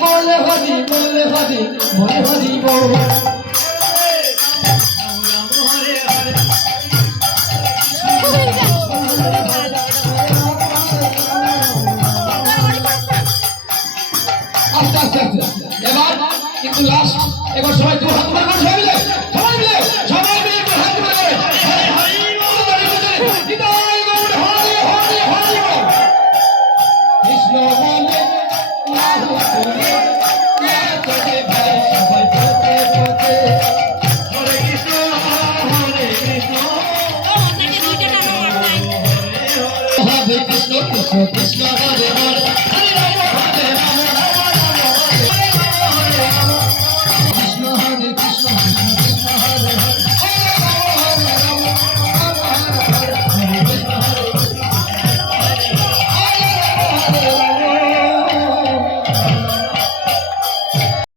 বল হরি বল হরি বল হরি বল আস্তে আস্তে আস্তে এবার কিন্তু লাস্ট এবার সবাই দু হাত উপর করে সবাই মিলে একটু হাত উপর করে নিতাই গৌর হরি হরি হরি বল কৃষ্ণ বলে রাহু বলে তোকে ভাই সবাই তোকে তোকে হরে কৃষ্ণ হরে কৃষ্ণ কৃষ্ণ কৃষ্ণ হরে হরে